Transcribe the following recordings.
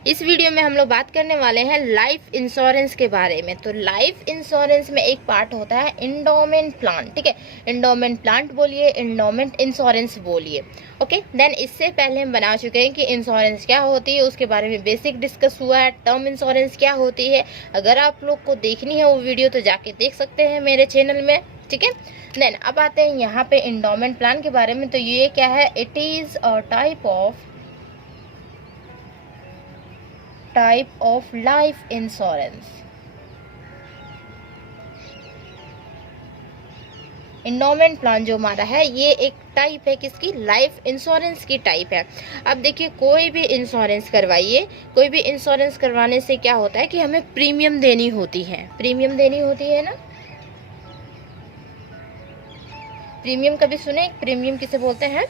इस वीडियो में हम लोग बात करने वाले हैं लाइफ इंश्योरेंस के बारे में। तो लाइफ इंश्योरेंस में एक पार्ट होता है इंडोमेंट प्लान, ठीक है। इंडोमेंट प्लान बोलिए, इंडोमेंट इंश्योरेंस बोलिए, ओके। देन इससे पहले हम बना चुके हैं कि इंश्योरेंस क्या होती है, उसके बारे में बेसिक डिस्कस हुआ है। टर्म इंश्योरेंस क्या होती है, अगर आप लोग को देखनी है वो वीडियो तो जाके देख सकते हैं मेरे चैनल में, ठीक है। देन अब आते हैं यहाँ पे इंडोमेंट प्लान के बारे में। तो ये क्या है, it is a type of life insurance. Endowment plan जो हमारा है ये एक टाइप है किसकी, लाइफ इंश्योरेंस की टाइप है। अब देखिए कोई भी इंश्योरेंस करवाइए, कोई भी इंश्योरेंस करवाने से क्या होता है कि हमें प्रीमियम देनी होती है, प्रीमियम देनी होती है ना। प्रीमियम कभी सुने, प्रीमियम किसे बोलते हैं।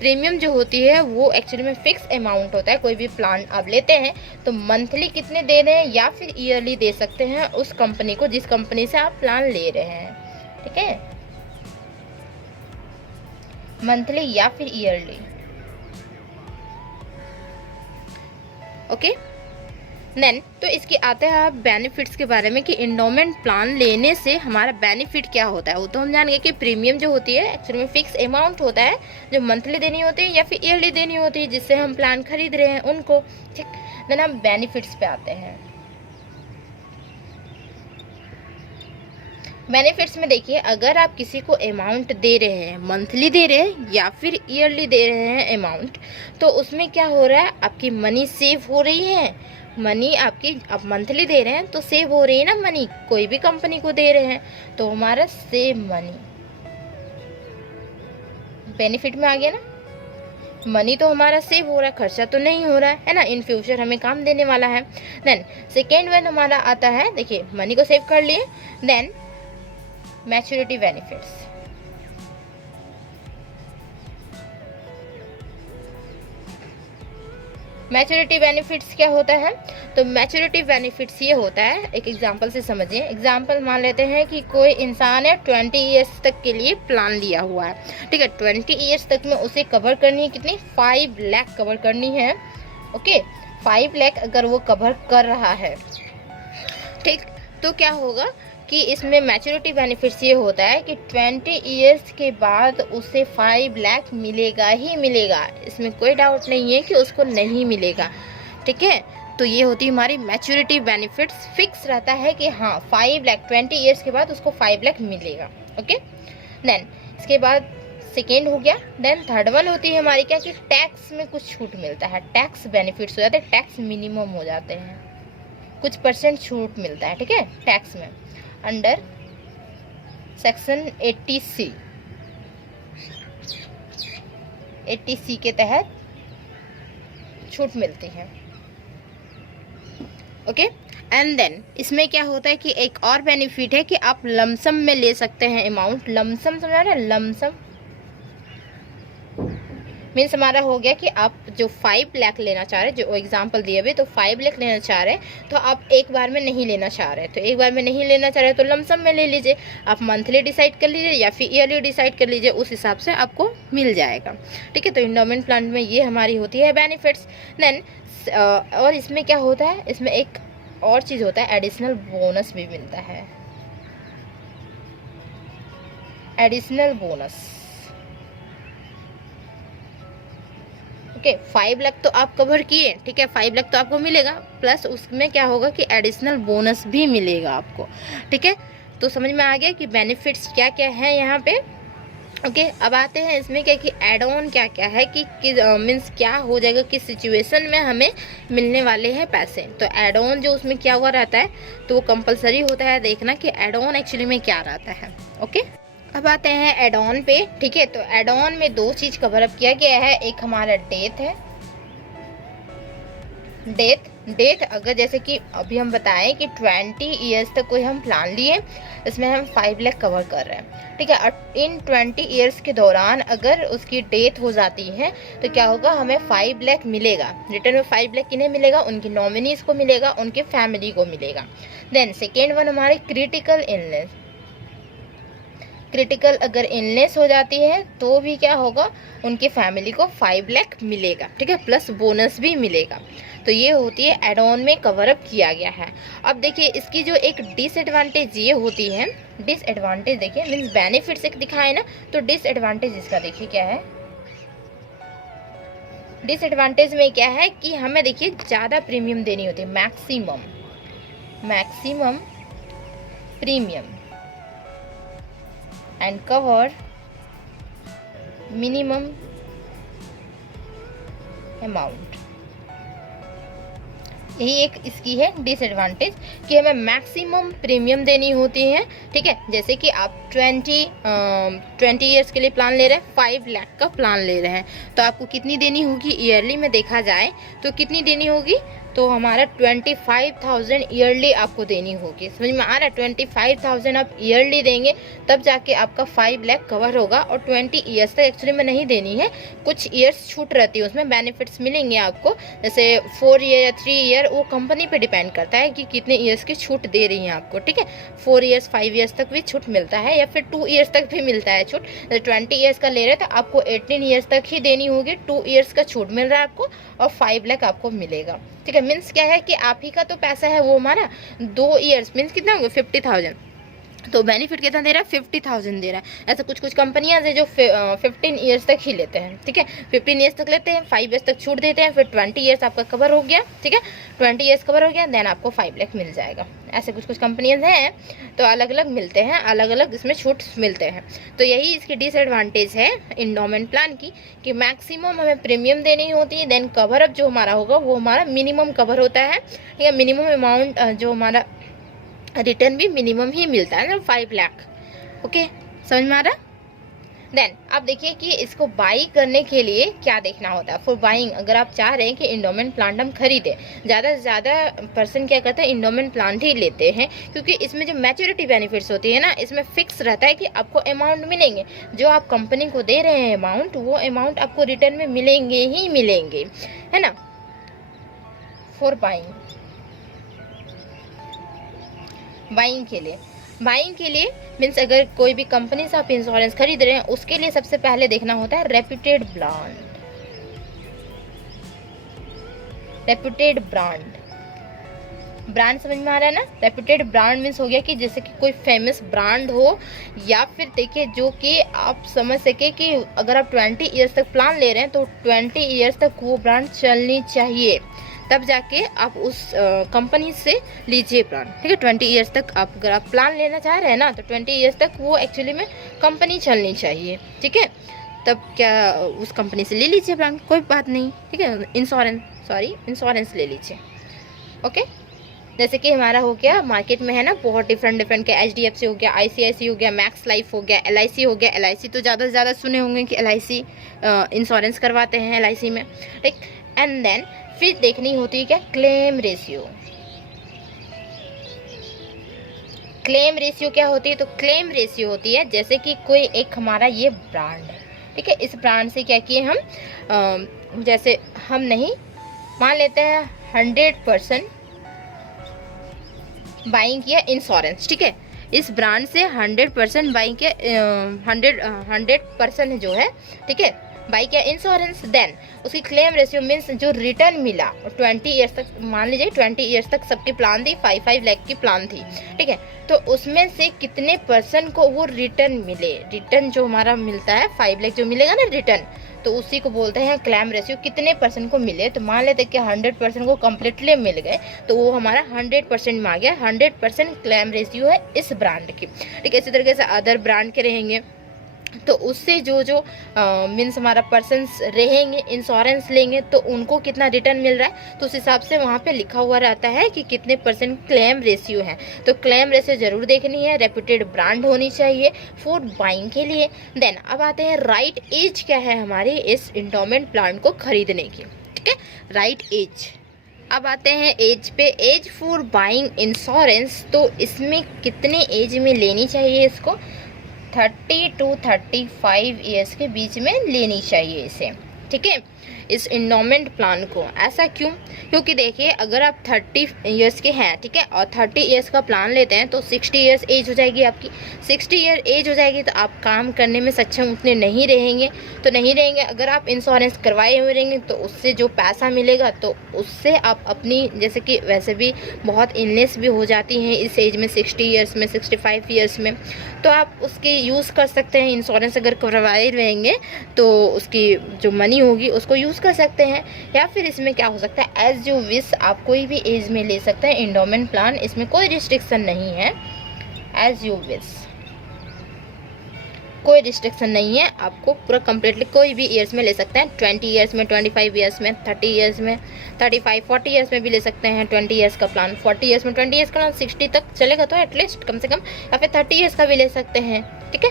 प्रीमियम जो होती है वो एक्चुअली में फिक्स अमाउंट होता है। कोई भी प्लान आप लेते हैं तो मंथली कितने दे रहे हैं या फिर ईयरली दे सकते हैं उस कंपनी को जिस कंपनी से आप प्लान ले रहे हैं, ठीक है, मंथली या फिर ईयरली, ओके। देन तो इसके आते हैं आप बेनिफिट्स के बारे में कि इंडोमेंट प्लान लेने से हमारा बेनिफिट क्या होता है। वो तो हम जानेंगे कि प्रीमियम जो होती है एक्चुअली में फिक्स अमाउंट होता है जो मंथली देनी होती है या फिर ईयरली देनी होती है जिससे हम प्लान खरीद रहे हैं उनको, ठीक। देन हम बेनिफिट्स पे आते हैं। बेनिफिट्स में देखिए, अगर आप किसी को अमाउंट दे रहे हैं, मंथली दे रहे हैं या फिर ईयरली दे रहे हैं अमाउंट, तो उसमें क्या हो रहा है, आपकी मनी सेव हो रही है। मनी आपकी, आप मंथली दे रहे हैं तो सेव हो रही है ना मनी, कोई भी कंपनी को दे रहे हैं तो हमारा सेव मनी बेनिफिट में आ गया ना। मनी तो हमारा सेव हो रहा है, खर्चा तो नहीं हो रहा है ना, इन फ्यूचर हमें काम देने वाला है। देन सेकेंड वन हमारा आता है, देखिए मनी को सेव कर लिए। Then maturity benefits, maturity benefits क्या होता है। तो मैच्योरिटी बेनिफिट्स ये होता है, एक एग्जांपल से समझिए। एग्जांपल मान लेते हैं कि कोई इंसान है 20 ईयर्स तक के लिए प्लान लिया हुआ है, ठीक है। 20 ईयर्स तक में उसे कवर करनी है कितनी, 5 लाख कवर करनी है, ओके। 5 लाख अगर वो कवर कर रहा है, ठीक, तो क्या होगा कि इसमें मैच्योरिटी बेनिफिट्स ये होता है कि 20 ईयर्स के बाद उसे 5 लाख मिलेगा ही मिलेगा, इसमें कोई डाउट नहीं है कि उसको नहीं मिलेगा, ठीक है। तो ये होती है हमारी मैच्योरिटी बेनिफिट्स, फिक्स रहता है कि हाँ 5 लाख 20 ईयर्स के बाद उसको 5 लाख मिलेगा, ओके। देन इसके बाद सेकेंड हो गया। देन थर्ड वन होती है हमारी क्या, कि टैक्स में कुछ छूट मिलता है, टैक्स बेनिफिट्स हो जाते हैं, टैक्स मिनिमम हो जाते हैं, कुछ परसेंट छूट मिलता है, ठीक है, टैक्स में अंडर सेक्शन 80C के तहत छूट मिलती है, ओके। एंड देन इसमें क्या होता है कि एक और बेनिफिट है कि आप लमसम में ले सकते हैं अमाउंट। लमसम समझा रहे हैं, लमसम मीन्स हमारा हो गया कि आप जो 5 लाख लेना चाह रहे हैं, जो एग्जांपल दिए अभी, तो 5 लाख लेना चाह रहे हैं तो आप एक बार में नहीं लेना चाह रहे, तो एक बार में नहीं लेना चाह रहे तो लमसम में ले लीजिए। आप मंथली डिसाइड कर लीजिए या फिर ईयरली डिसाइड कर लीजिए, उस हिसाब से आपको मिल जाएगा, ठीक है। तो इंडोमेंट प्लान में ये हमारी होती है बेनिफिट्स। देन और इसमें क्या होता है, इसमें एक और चीज़ होता है, एडिशनल बोनस भी मिलता है, एडिशनल बोनस, ओके। 5 लाख तो आप कवर किए, ठीक है, 5 लाख तो आपको मिलेगा, प्लस उसमें क्या होगा कि एडिशनल बोनस भी मिलेगा आपको, ठीक है। तो समझ में आ गया कि बेनिफिट्स क्या क्या है यहाँ पे, ओके। अब आते हैं इसमें क्या कि एड ऑन क्या क्या है कि मीन्स क्या हो जाएगा, किस सिचुएशन में हमें मिलने वाले हैं पैसे। तो एड ऑन जो उसमें क्या हुआ रहता है तो वो कंपलसरी होता है देखना कि एड ऑन एक्चुअली में क्या रहता है, ओके। अब आते हैं एड ऑन पे, ठीक है। तो एड ऑन में 2 चीज़ कवर अप किया गया है, एक हमारा डेथ है, डेथ अगर जैसे कि अभी हम बताएं कि 20 ईयर्स तक कोई हम प्लान लिए, इसमें हम 5 लाख कवर कर रहे हैं, ठीक है। इन 20 ईयर्स के दौरान अगर उसकी डेथ हो जाती है तो क्या होगा, हमें 5 लाख मिलेगा रिटर्न में। 5 लाख किन्हें मिलेगा, उनकी नॉमिनीज को मिलेगा, उनके फैमिली को मिलेगा। देन सेकेंड वन हमारी क्रिटिकल इलनेस, क्रिटिकल अगर इलनेस हो जाती है तो भी क्या होगा, उनकी फैमिली को 5 लाख मिलेगा, ठीक है, प्लस बोनस भी मिलेगा। तो ये होती है एड ऑन में कवर अप किया गया है। अब देखिए इसकी जो एक डिसएडवांटेज ये होती है, डिसएडवांटेज देखिए मीन्स बेनिफिट्स एक दिखाए ना, तो डिसएडवांटेज इसका देखिए क्या है। डिसएडवांटेज में क्या है कि हमें देखिए ज़्यादा प्रीमियम देनी होती है, maximum premium and cover minimum amount. यही एक इसकी है डिसएडवांटेज कि हमें मैक्सिमम प्रीमियम देनी होती है। ठीक है, जैसे कि आप 20 ईयर्स के लिए प्लान ले रहे हैं, 5 लाख का प्लान ले रहे हैं, तो आपको कितनी देनी होगी ईयरली में देखा जाए तो कितनी देनी होगी, तो हमारा 25,000 ईयरली आपको देनी होगी। समझ में आ रहा है? 25,000 आप ईयरली देंगे तब जाके आपका 5 लाख कवर होगा। और 20 ईयर्स तक एक्चुअली में नहीं देनी है, कुछ ईयर्स छूट रहती है, उसमें बेनिफिट्स मिलेंगे आपको, जैसे 4 ईयर या 3 ईयर, वो कंपनी पे डिपेंड करता है कि कितने ईयर्स की छूट दे रही है आपको। ठीक है, 4 ईयर्स 5 ईयर्स तक भी छूट मिलता है या फिर 2 ईयर्स तक भी मिलता है छूट। 20 ईयर्स का ले रहे हैं तो आपको 18 ईयर्स तक ही देनी होगी, 2 ईयर्स का छूट मिल रहा है आपको और 5 लाख आपको मिलेगा। ठीक है, मीन्स क्या है कि आप ही का तो पैसा है वो हमारा 2 ईयर्स मीन्स कितना होगा 50,000, तो बेनिफिट कितना दे रहा है 50,000 दे रहा है। ऐसा कुछ कंपनियां है जो 15 ईयर्स तक ही लेते हैं। ठीक है, 15 ईयर्स तक लेते हैं, 5 ईयर्स तक छूट देते हैं, फिर 20 ईयर्स आपका कवर हो गया। ठीक है, 20 ईयर्स कवर हो गया देन आपको 5 लाख मिल जाएगा। ऐसे कुछ कंपनियां हैं, तो अलग अलग मिलते हैं, अलग अलग इसमें छूट मिलते हैं। तो यही इसकी डिसएडवांटेज है इंडोमेंट प्लान की कि मैक्सिमम हमें प्रीमियम देनी होती है, देन कवर अप जो हमारा होगा वो हमारा मिनिमम कवर होता है। ठीक है, मिनिमम अमाउंट जो हमारा रिटर्न भी मिनिमम ही मिलता है ना, 5 लाख। ओके, समझ में आ रहा? देन आप देखिए कि इसको बाई करने के लिए क्या देखना होता है। फॉर बाइंग, अगर आप चाह रहे हैं कि इंडोमेंट प्लांट हम खरीदें, ज़्यादा से ज़्यादा पर्सन क्या करते हैं इंडोमेंट प्लांट ही लेते हैं, क्योंकि इसमें जो मैच्योरिटी बेनिफिट्स होती है ना, इसमें फिक्स रहता है कि आपको अमाउंट मिलेंगे, जो आप कंपनी को दे रहे हैं अमाउंट, वो अमाउंट आपको रिटर्न में मिलेंगे ही मिलेंगे, है ना। फॉर बाइंग के लिए मीन्स अगर कोई भी कंपनी से आप इंश्योरेंस खरीद रहे हैं, उसके लिए सबसे पहले देखना होता है रेप्यूटेड ब्रांड समझ में आ रहा है ना। रेप्यूटेड ब्रांड मीन्स हो गया कि जैसे कि कोई फेमस ब्रांड हो, या फिर देखिए जो कि आप समझ सके कि अगर आप 20 ईयर्स तक प्लान ले रहे हैं तो 20 ईयर्स तक वो ब्रांड चलनी चाहिए, तब जाके आप उस कंपनी से लीजिए प्लान। ठीक है, 20 ईयर्स तक आप अगर आप प्लान लेना चाह रहे हैं ना, तो 20 ईयर्स तक वो एक्चुअली में कंपनी चलनी चाहिए। ठीक है, तब क्या उस कंपनी से ले लीजिए प्लान, कोई बात नहीं। ठीक है, इंश्योरेंस ले लीजिए। ओके, जैसे कि हमारा हो गया मार्केट में है ना बहुत डिफरेंट के, HDFC हो गया, ICICI हो गया, मैक्स लाइफ हो गया, LIC हो गया। LIC तो ज़्यादा से ज़्यादा सुने होंगे कि LIC इंश्योरेंस करवाते हैं LIC में। ठीक, एंड देन फिर देखनी होती है क्या, क्लेम रेशियो क्या होती है, तो क्लेम रेशियो होती है जैसे कि कोई एक हमारा ये ब्रांड है। ठीक है, इस ब्रांड से क्या किए हम, जैसे हम नहीं मान लेते हैं 100% बाइंग किया इंश्योरेंस। ठीक है, इस ब्रांड से 100% बाइंग किया, 100% जो है, ठीक है, बाई किया इंश्योरेंस, देन उसकी क्लेम रेशियो मीन्स जो रिटर्न मिला 20 ईयर्स तक, मान लीजिए 20 ईयर्स तक सबकी प्लान थी, 5 लाख की प्लान थी। ठीक है, तो उसमें से कितने % को वो रिटर्न मिले, रिटर्न जो हमारा मिलता है 5 लाख जो मिलेगा ना रिटर्न, तो उसी को बोलते हैं क्लेम रेशियो, कितने % को मिले। तो मान लेते कि 100% को कम्प्लीटली मिल गए, तो वो हमारा 100% में आ गया, 100% क्लेम रेशियो है इस ब्रांड की। ठीक है, इसी तरीके से अदर ब्रांड के रहेंगे, तो उससे जो मीन्स हमारा पर्सन्स रहेंगे इंश्योरेंस लेंगे, तो उनको कितना रिटर्न मिल रहा है, तो उस हिसाब से वहाँ पे लिखा हुआ रहता है कि कितने % क्लेम रेशियो है। तो क्लेम रेशियो जरूर देखनी है, रेप्यूटेड ब्रांड होनी चाहिए फॉर बाइंग के लिए। देन अब आते हैं राइट एज क्या है हमारे इस इंडोमेंट प्लान को खरीदने की। ठीक है, राइट एज। अब आते हैं एज पे, एज फॉर बाइंग इंश्योरेंस, तो इसमें कितने एज में लेनी चाहिए इसको, 30 to 35 ईयर्स के बीच में लेनी चाहिए इसे। ठीक है, इस इंडोमेंट प्लान को। ऐसा क्यों? क्योंकि देखिए अगर आप 30 ईयर्स के हैं, ठीक है, और 30 ईयर्स का प्लान लेते हैं तो 60 ईयर्स एज हो जाएगी आपकी। 60 ईयर एज हो जाएगी तो आप काम करने में सक्षम उतने नहीं रहेंगे, तो नहीं रहेंगे। अगर आप इंश्योरेंस करवाए हुए रहेंगे तो उससे जो पैसा मिलेगा तो उससे आप अपनी, जैसे कि वैसे भी बहुत इलनेस भी हो जाती हैं इस एज में, 60 ईयर्स में, 65 ईयर्स में, तो आप उसके यूज़ कर सकते हैं। इंश्योरेंस अगर करवाए रहेंगे तो उसकी जो मनी होगी उसको यूज़ कर सकते हैं। या फिर इसमें क्या हो सकता है, एज यू विश, आप कोई भी एज में ले सकते हैं इंडोमेंट प्लान, इसमें कोई रिस्ट्रिक्शन नहीं है। एज यू विश, कोई रिस्ट्रिक्शन नहीं है, आपको पूरा कम्प्लीटली कोई भी ईयर्स में ले सकते हैं। 20 ईयर्स में, 25 ईयर्स में, 30 ईयर्स में, 35, 40 ईयर्स में भी ले सकते हैं 20 ईयर्स का प्लान। 40 ईयर्स में 20 ईयर्स का प्लान 60 तक चलेगा तो एटलीस्ट कम से कम, या फिर 30 ईयर्स का भी ले सकते हैं, ठीक है।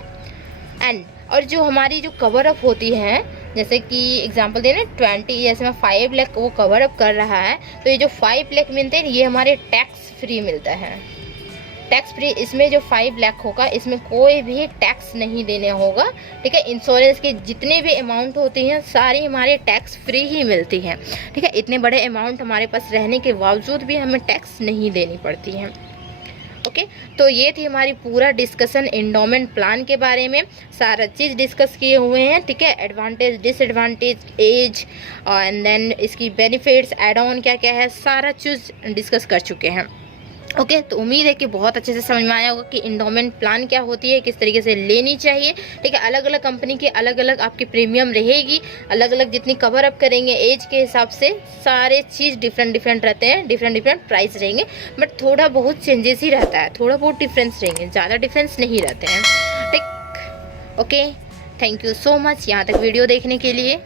एंड और जो हमारी जो कवर अप होती है, जैसे कि एग्जांपल दे रहे हैं 20 ईयर्स में 5 लाख वो कवर अप कर रहा है, तो ये जो 5 लाख मिलते हैं ये हमारे टैक्स फ्री मिलता है, टैक्स फ्री। इसमें जो 5 लाख होगा इसमें कोई भी टैक्स नहीं देने होगा, ठीक है। इंश्योरेंस के जितने भी अमाउंट होती हैं सारी हमारे टैक्स फ्री ही मिलती हैं, ठीक है। इतने बड़े अमाउंट हमारे पास रहने के बावजूद भी हमें टैक्स नहीं देनी पड़ती हैं, ओके। तो ये थी हमारी पूरा डिस्कशन इंडोमेंट प्लान के बारे में, सारा चीज़ डिस्कस किए हुए हैं, ठीक है। Advantage, disadvantage, age and then इसकी बेनिफिट्स, एड ऑन क्या क्या है, सारा चीज़ डिस्कस कर चुके हैं, ओके। तो उम्मीद है कि बहुत अच्छे से समझ में आया होगा कि इंडोमेंट प्लान क्या होती है, किस तरीके से लेनी चाहिए, ठीक है। अलग अलग कंपनी की अलग अलग आपकी प्रीमियम रहेगी, अलग अलग जितनी कवर अप करेंगे एज के हिसाब से सारे चीज़ डिफरेंट डिफरेंट रहते हैं, डिफरेंट डिफरेंट प्राइस रहेंगे, बट थोड़ा बहुत चेंजेस ही रहता है, थोड़ा बहुत डिफरेंस रहेंगे, ज़्यादा डिफरेंस नहीं रहते हैं, ठीक, okay. Thank you so much यहाँ तक वीडियो देखने के लिए।